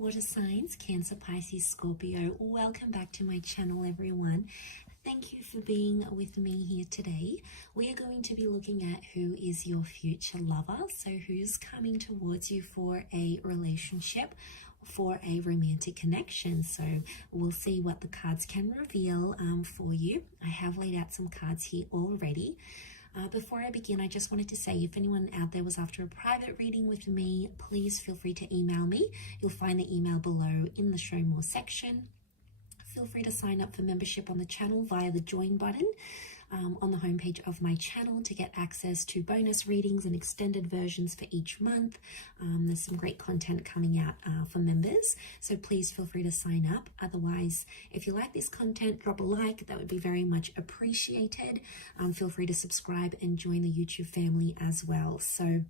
water signs, Cancer, Pisces, Scorpio. Welcome back to my channel, everyone. Thank you for being with me here today. We are going to be looking at who is your future lover. So who's coming towards you for a relationship, for a romantic connection. So we'll see what the cards can reveal for you. I have laid out some cards here already. Before I begin, I just wanted to say, if anyone out there was after a private reading with me, please feel free to email me. You'll find the email below in the show more section. Feel free to sign up for membership on the channel via the join button on the homepage of my channel to get access to bonus readings and extended versions for each month. There's some great content coming out for members, so please feel free to sign up. Otherwise, if you like this content, drop a like. That would be very much appreciated. Feel free to subscribe and join the YouTube family as well. So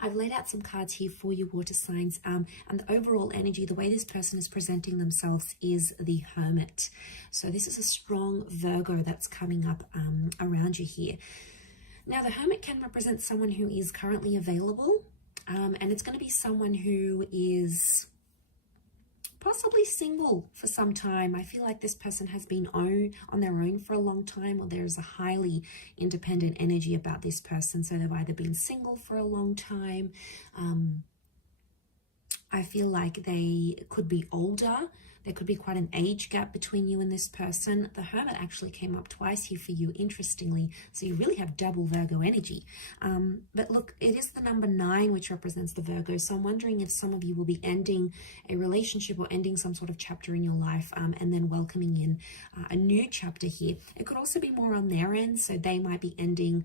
I've laid out some cards here for you, water signs, and the overall energy, the way this person is presenting themselves is the Hermit. So this is a strong Virgo that's coming up around you here. Now, the Hermit can represent someone who is currently available, and it's going to be someone who is possibly single for some time. I feel like this person has been on their own for a long time, or there's a highly independent energy about this person. So they've either been single for a long time. I feel like they could be older. There could be quite an age gap between you and this person. The Hermit actually came up twice here for you, interestingly. So you really have double Virgo energy. But look, it is the number 9, which represents the Virgo. So I'm wondering if some of you will be ending a relationship or ending some sort of chapter in your life and then welcoming in a new chapter here. It could also be more on their end. So they might be ending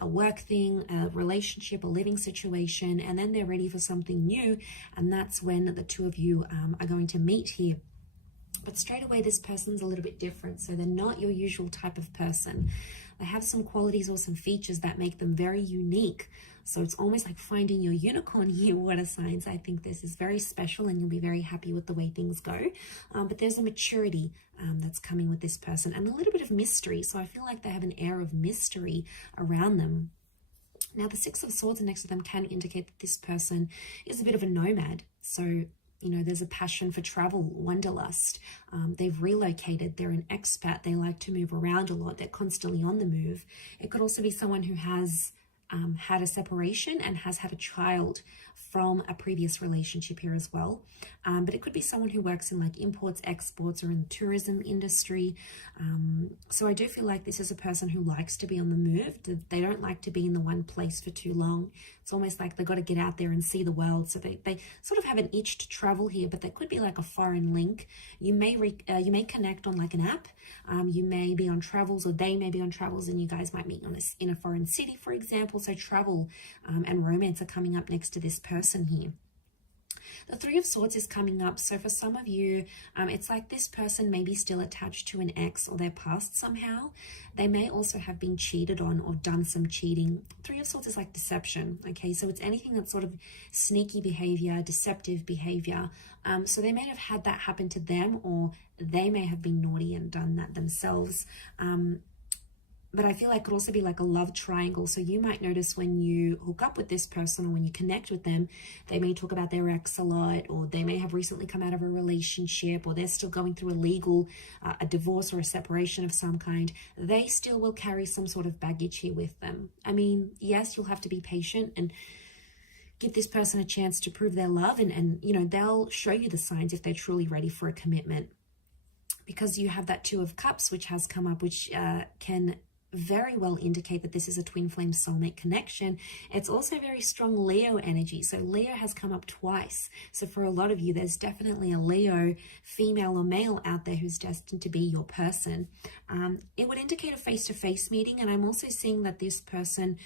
a work thing, a relationship, a living situation, and then they're ready for something new. And that's when the two of you are going to meet here. But straight away, this person's a little bit different. So they're not your usual type of person. They have some qualities or some features that make them very unique. So it's almost like finding your unicorn here, water signs. I think this is very special and you'll be very happy with the way things go. But there's a maturity that's coming with this person and a little bit of mystery. So I feel like they have an air of mystery around them. Now, the 6 of Swords next to them can indicate that this person is a bit of a nomad. So, you know, there's a passion for travel, wanderlust. They've relocated. They're an expat. They like to move around a lot. They're constantly on the move. It could also be someone who has had a separation and has had a child from a previous relationship here as well. But it could be someone who works in like imports, exports, or in the tourism industry. So I do feel like this is a person who likes to be on the move. They don't like to be in the one place for too long. It's almost like they've got to get out there and see the world. So they sort of have an itch to travel here, but there could be like a foreign link. You may connect on like an app. You may be on travels, or they may be on travels, and you guys might meet in a foreign city, for example. So travel and romance are coming up next to this person here. The 3 of Swords is coming up. So for some of you, it's like this person may be still attached to an ex or their past somehow. They may also have been cheated on or done some cheating. 3 of Swords is like deception. Okay, so it's anything that's sort of sneaky behavior, deceptive behavior. So they may have had that happen to them, or they may have been naughty and done that themselves. But I feel like it could also be like a love triangle. So you might notice when you hook up with this person or when you connect with them, they may talk about their ex a lot, or they may have recently come out of a relationship, or they're still going through a divorce or a separation of some kind. They still will carry some sort of baggage here with them. I mean, yes, you'll have to be patient and give this person a chance to prove their love. And you know, they'll show you the signs if they're truly ready for a commitment. Because you have that 2 of Cups, which has come up, which can very well indicate that this is a twin flame soulmate connection. It's also very strong Leo energy. So Leo has come up twice. So for a lot of you, there's definitely a Leo, female or male, out there who's destined to be your person. It would indicate a face-to-face meeting. And I'm also seeing that this person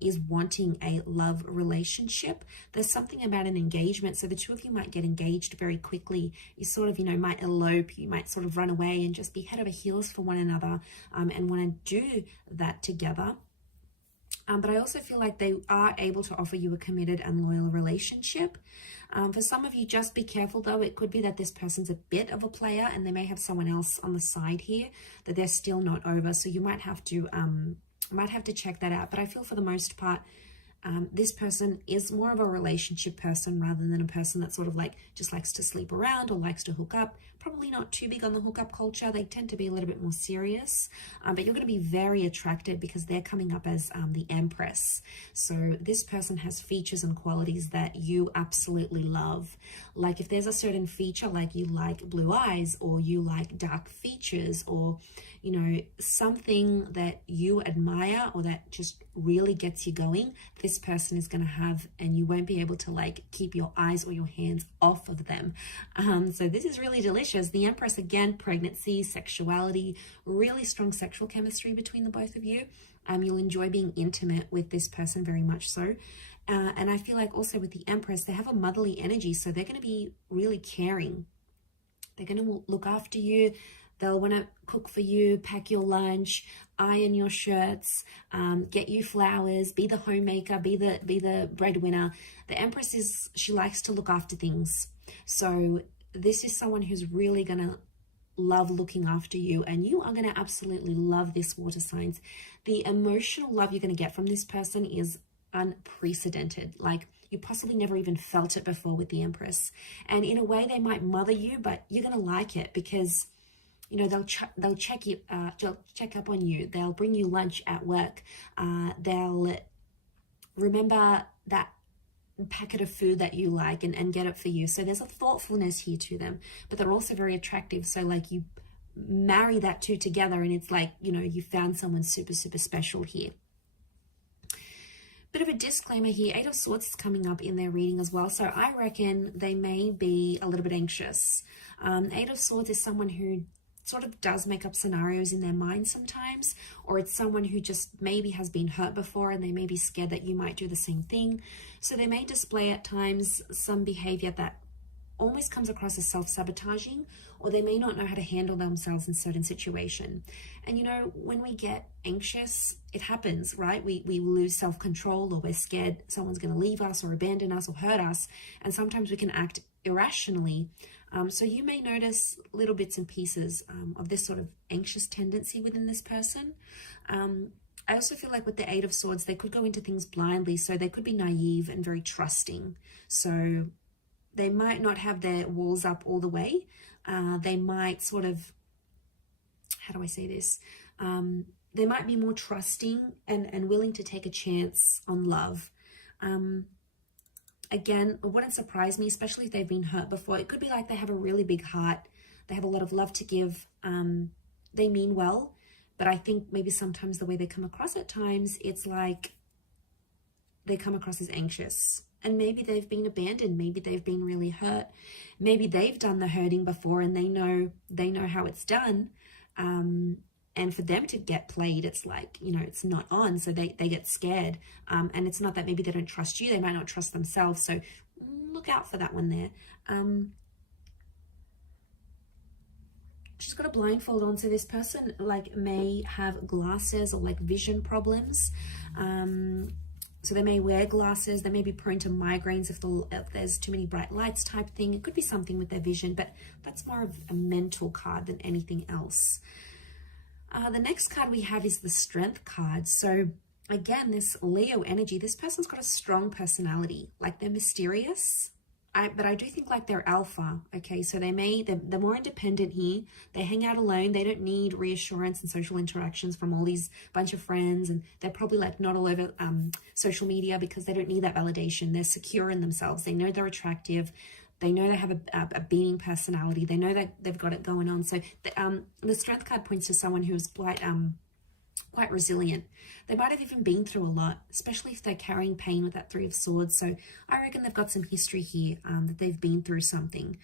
is wanting a love relationship. There's something about an engagement. So the 2 of you might get engaged very quickly. You sort of, you know, might elope. You might sort of run away and just be head over heels for one another and want to do that together. But I also feel like they are able to offer you a committed and loyal relationship. For some of you, just be careful though. It could be that this person's a bit of a player and they may have someone else on the side here that they're still not over. So you might have to check that out. But I feel for the most part, This person is more of a relationship person rather than a person that sort of like just likes to sleep around or likes to hook up. Probably not too big on the hookup culture. They tend to be a little bit more serious, but you're going to be very attracted because they're coming up as the Empress. So this person has features and qualities that you absolutely love. Like if there's a certain feature, like you like blue eyes or you like dark features, or you know, something that you admire or that just really gets you going, this person is going to have, and you won't be able to like keep your eyes or your hands off of them. So this is really delicious. The Empress, again, pregnancy, sexuality, really strong sexual chemistry between the both of you. You'll enjoy being intimate with this person very much so. And I feel like also with the Empress, they have a motherly energy, so they're going to be really caring. They're going to look after you. They'll want to cook for you, pack your lunch, iron your shirts, get you flowers, be the homemaker, be the breadwinner. The Empress she likes to look after things. So this is someone who's really going to love looking after you, and you are going to absolutely love this, water signs. The emotional love you're going to get from this person is unprecedented. Like you possibly never even felt it before with the Empress. And in a way, they might mother you, but you're going to like it because you know, they'll check you, check up on you. They'll bring you lunch at work. They'll remember that packet of food that you like and get it for you. So there's a thoughtfulness here to them, but they're also very attractive. So like you marry that two together and it's like, you know, you found someone super, super special here. Bit of a disclaimer here, Eight of Swords is coming up in their reading as well. So I reckon they may be a little bit anxious. Eight of Swords is someone who sort of does make up scenarios in their mind sometimes, or it's someone who just maybe has been hurt before and they may be scared that you might do the same thing. So they may display at times some behavior that almost comes across as self-sabotaging, or they may not know how to handle themselves in certain situation. And you know, when we get anxious, it happens, right? We lose self-control, or we're scared someone's going to leave us or abandon us or hurt us, and sometimes we can act irrationally. So you may notice little bits and pieces of this sort of anxious tendency within this person. I also feel like with the Eight of Swords, they could go into things blindly. So they could be naive and very trusting. So they might not have their walls up all the way. They might sort of, how do I say this? They might be more trusting and willing to take a chance on love. Again, it wouldn't surprise me, especially if they've been hurt before. It could be like they have a really big heart. They have a lot of love to give. They mean well, but I think maybe sometimes the way they come across at times, it's like they come across as anxious. And maybe they've been abandoned. Maybe they've been really hurt. Maybe they've done the hurting before and they know how it's done. And for them to get played, it's like, you know, it's not on. So they get scared. And it's not that maybe they don't trust you. They might not trust themselves. So look out for that one there. She's got a blindfold on. So this person like may have glasses or like vision problems. So they may wear glasses. They may be prone to migraines if there's too many bright lights type thing. It could be something with their vision, but that's more of a mental card than anything else. The next card we have is the Strength card. So again, this Leo energy, this person's got a strong personality. Like they're mysterious, but I do think like they're alpha. Okay, so they're more independent here. They hang out alone. They don't need reassurance and social interactions from all these bunch of friends. And they're probably like not all over social media because they don't need that validation. They're secure in themselves. They know they're attractive. They know they have a beaming personality. They know that they've got it going on. So the Strength card points to someone who is quite resilient. They might have even been through a lot, especially if they're carrying pain with that Three of Swords. So I reckon they've got some history here, that they've been through something.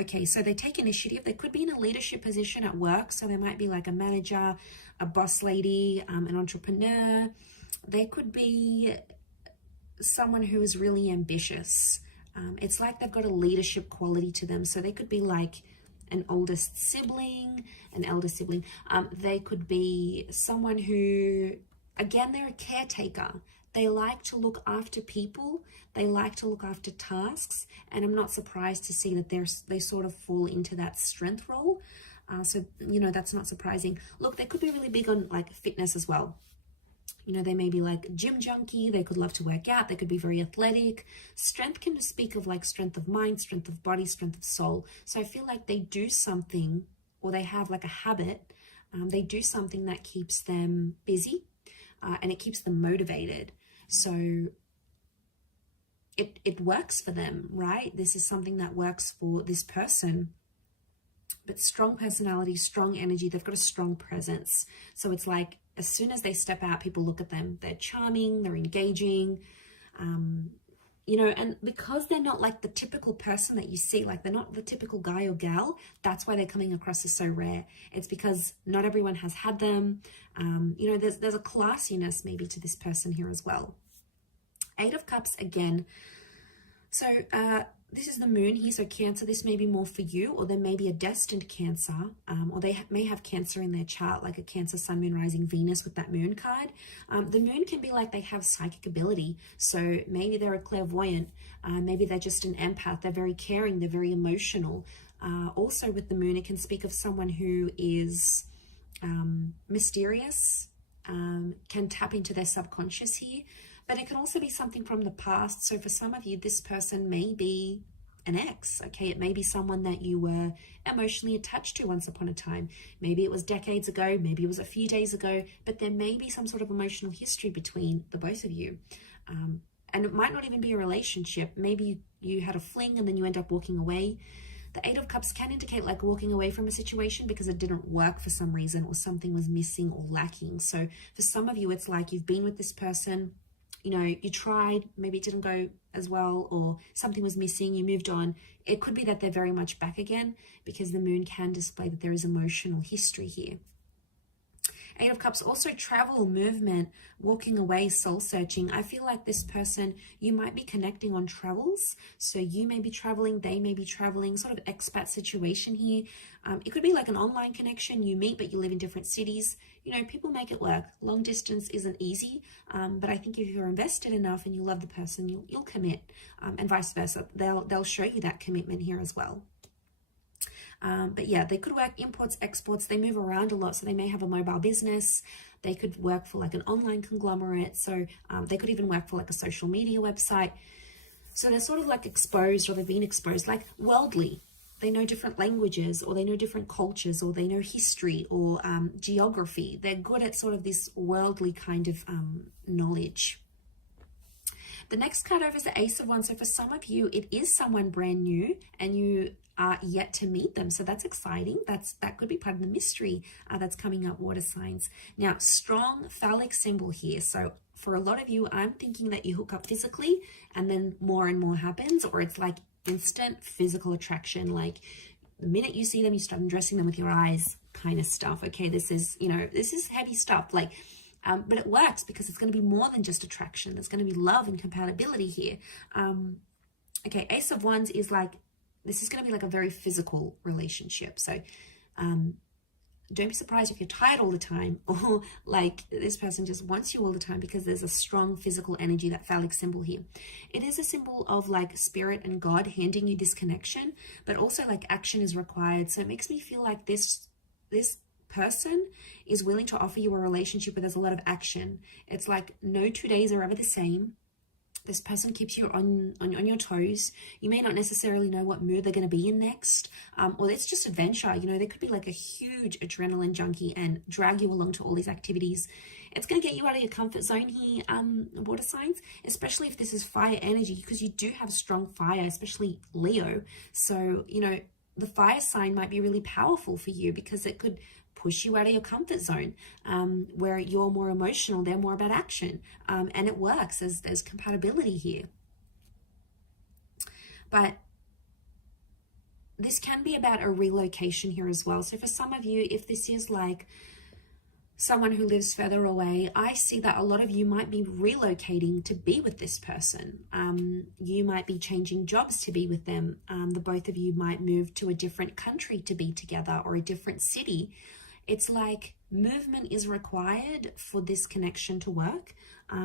Okay, so they take initiative. They could be in a leadership position at work. So they might be like a manager, a boss lady, an entrepreneur. They could be someone who is really ambitious. It's like they've got a leadership quality to them. So they could be like an oldest sibling, an elder sibling. They could be someone who, again, they're a caretaker. They like to look after people. They like to look after tasks. And I'm not surprised to see that they sort of fall into that strength role. So, you know, that's not surprising. Look, they could be really big on like fitness as well. You know, they may be like a gym junkie. They could love to work out. They could be very athletic. Strength can speak of like strength of mind, strength of body, strength of soul. So I feel like they do something, or they have like a habit. They do something that keeps them busy, and it keeps them motivated. So it works for them, right? This is something that works for this person. But strong personality, strong energy, they've got a strong presence. So it's like, as soon as they step out, people look at them. They're charming, they're engaging, you know, and because they're not like the typical person that you see, like they're not the typical guy or gal, that's why they're coming across as so rare. It's because not everyone has had them. You know, there's a classiness maybe to this person here as well. Eight of Cups again. So this is the moon here, so Cancer, this may be more for you, or there may be a destined Cancer, or they may have Cancer in their chart, like a Cancer, Sun, Moon, Rising, Venus with that moon card. The moon can be like they have psychic ability, so maybe they're a clairvoyant, maybe they're just an empath, they're very caring, they're very emotional. Also with the moon, it can speak of someone who is mysterious, can tap into their subconscious here. But it can also be something from the past. So for some of you, this person may be an ex, okay? It may be someone that you were emotionally attached to once upon a time. Maybe it was decades ago, maybe it was a few days ago, but there may be some sort of emotional history between the both of you. And it might not even be a relationship. Maybe you had a fling and then you end up walking away. The Eight of Cups can indicate like walking away from a situation because it didn't work for some reason, or something was missing or lacking. So for some of you, it's like you've been with this person, you know, you tried, maybe it didn't go as well, or something was missing, you moved on. It could be that they're very much back again, because the moon can display that there is emotional history here. Eight of Cups, also travel, movement, walking away, soul searching. I feel like this person, you might be connecting on travels. So you may be traveling, they may be traveling, sort of expat situation here. It could be like an online connection. You meet, but you live in different cities. You know, people make it work. Long distance isn't easy, but I think if you're invested enough and you love the person, you'll commit, and vice versa. They'll show you that commitment here as well. But yeah, they could work imports, exports. They move around a lot, so they may have a mobile business. They could work for like an online conglomerate. So they could even work for like a social media website. So they're sort of like exposed, or they've been exposed, like worldly. They know different languages, or they know different cultures, or they know history, or geography. They're good at sort of this worldly kind of knowledge. The next card over is the Ace of Wands. So for some of you, it is someone brand new and you are yet to meet them. So that's exciting. That could be part of the mystery that's coming up, water signs. Now, strong phallic symbol here. So for a lot of you, I'm thinking that you hook up physically and then more and more happens, or it's like instant physical attraction. Like the minute you see them, you start undressing them with your eyes kind of stuff. Okay, this is, you know, this is heavy stuff. Like, but it works because it's going to be more than just attraction. There's going to be love and compatibility here. Okay, Ace of Wands is like, this is going to be like a very physical relationship. So don't be surprised if you're tired all the time, or like this person just wants you all the time, because there's a strong physical energy, that phallic symbol here. It is a symbol of like spirit and God handing you this connection, but also like action is required. So it makes me feel like this person is willing to offer you a relationship where there's a lot of action. It's like no 2 days are ever the same. This person keeps you on your toes. You may not necessarily know what mood they're going to be in next, or it's just adventure. You know, they could be like a huge adrenaline junkie and drag you along to all these activities. It's going to get you out of your comfort zone here, water signs, especially if this is fire energy, because you do have strong fire, especially Leo. So, you know, the fire sign might be really powerful for you, because it could push you out of your comfort zone, where you're more emotional, they're more about action, and it works. There's compatibility here. But this can be about a relocation here as well. So for some of you, if this is like someone who lives further away, I see that a lot of you might be relocating to be with this person. You might be changing jobs to be with them. The both of you might move to a different country to be together, or a different city. It's like movement is required for this connection to work,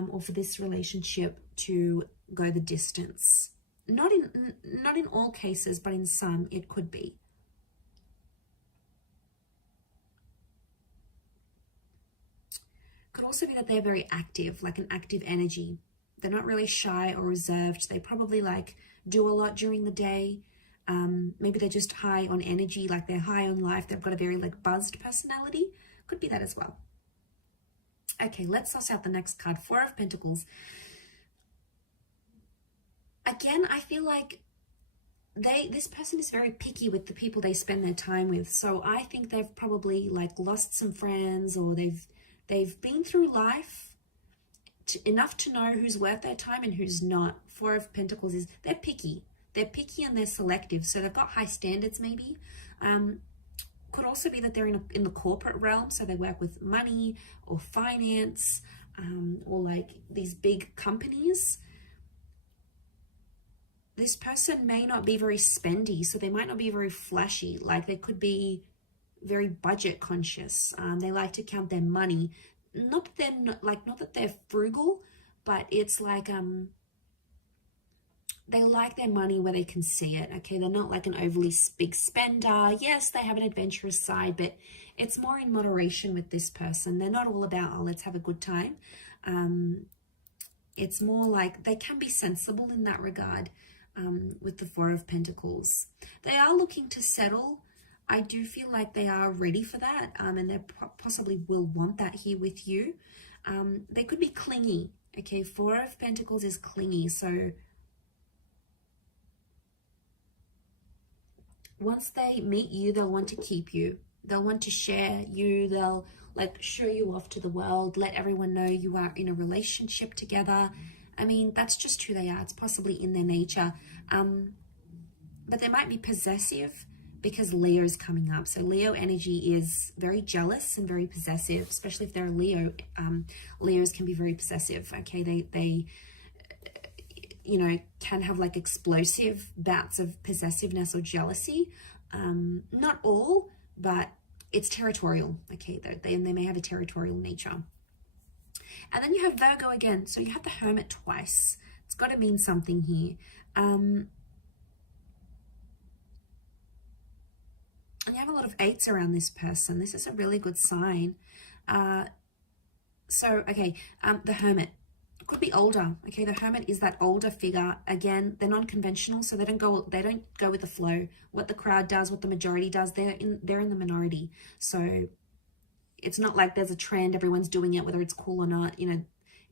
or for this relationship to go the distance. Not in all cases, but in some it could be. Could also be that they're very active, like an active energy. They're not really shy or reserved. They probably like do a lot during the day. Maybe they're just high on energy, like they're high on life. They've got a very like buzzed personality. Could be that as well. Okay, let's suss out the next card. Four of Pentacles. Again, I feel like this person is very picky with the people they spend their time with. So I think they've probably like lost some friends, or they've been through life enough to know who's worth their time and who's not. Four of Pentacles is they're picky. They're picky and they're selective. So they've got high standards maybe. Could also be that they're in the corporate realm. So they work with money or finance, or like these big companies. This person may not be very spendy, so they might not be very flashy. Like they could be very budget conscious. They like to count their money. Not that they're frugal, but it's like they like their money where they can see it. Okay, they're not like an overly big spender. Yes, they have an adventurous side, but it's more in moderation with this person. They're not all about, oh, let's have a good time. It's more like they can be sensible in that regard. With the Four of Pentacles, they are looking to settle. I do feel like they are ready for that, and they possibly will want that here with you. They could be clingy. Okay, Four of Pentacles is clingy. So once they meet you, they'll want to keep you. They'll want to share you. They'll like show you off to the world, let everyone know you are in a relationship together. I mean, that's just who they are. It's possibly in their nature. But they might be possessive because Leo is coming up. So Leo energy is very jealous and very possessive, especially if they're a Leo. Leos can be very possessive. Okay, they you know, can have like explosive bouts of possessiveness or jealousy. Not all, but it's territorial. Okay, they may have a territorial nature. And then you have Virgo again. So you have the Hermit twice. It's got to mean something here. And you have a lot of eights around this person. This is a really good sign. The Hermit could be older. Okay, the Hermit is that older figure. Again, they're non-conventional, so they don't go with the flow. What the crowd does, what the majority does, they're in the minority. So it's not like there's a trend, everyone's doing it, whether it's cool or not. You know,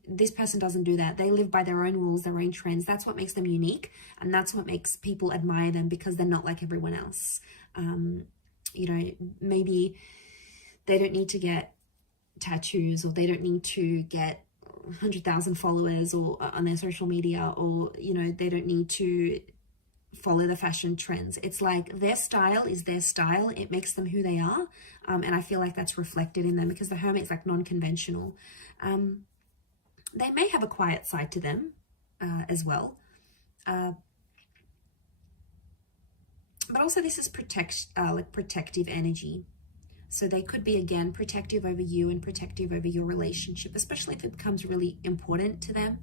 this person doesn't do that. They live by their own rules, their own trends. That's what makes them unique, and that's what makes people admire them, because they're not like everyone else. You know, maybe they don't need to get tattoos, or they don't need to get 100,000 followers or on their social media, or, you know, they don't need to follow the fashion trends. It's like their style is their style. It makes them who they are. And I feel like that's reflected in them, because the Hermit is like non-conventional. They may have a quiet side to them as well. But also this is protective energy. So they could be, again, protective over you and protective over your relationship, especially if it becomes really important to them.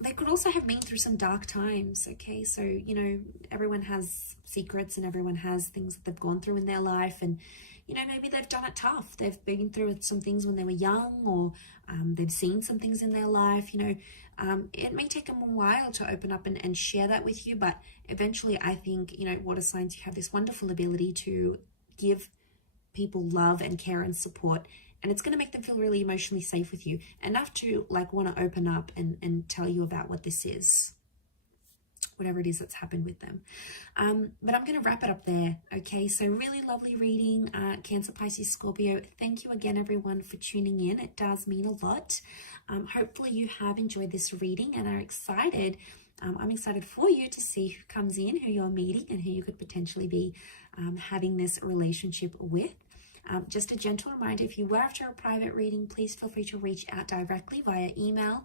They could also have been through some dark times, okay? So, you know, everyone has secrets and everyone has things that they've gone through in their life, and, you know, maybe they've done it tough. They've been through some things when they were young, or they've seen some things in their life, you know. It may take them a while to open up and share that with you, but eventually I think, you know, water signs, you have this wonderful ability to give people love and care and support, and it's going to make them feel really emotionally safe with you, enough to like want to open up and tell you about what this is, whatever it is that's happened with them. But I'm going to wrap it up there. Okay, so really lovely reading, Cancer, Pisces, Scorpio. Thank you again, everyone, for tuning in. It does mean a lot. Hopefully you have enjoyed this reading and are excited. I'm excited for you to see who comes in, who you're meeting, and who you could potentially be having this relationship with. Just a gentle reminder, if you were after a private reading, please feel free to reach out directly via email.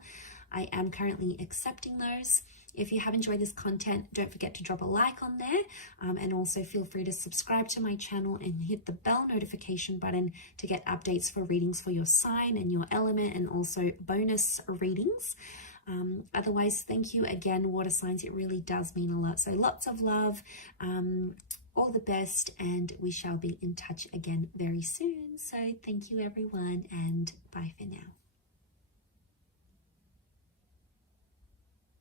I am currently accepting those. If you have enjoyed this content, don't forget to drop a like on there, and also feel free to subscribe to my channel and hit the bell notification button to get updates for readings for your sign and your element, and also bonus readings. Otherwise, thank you again, water signs. It really does mean a lot. So lots of love, all the best, and we shall be in touch again very soon. So thank you, everyone, and bye for now.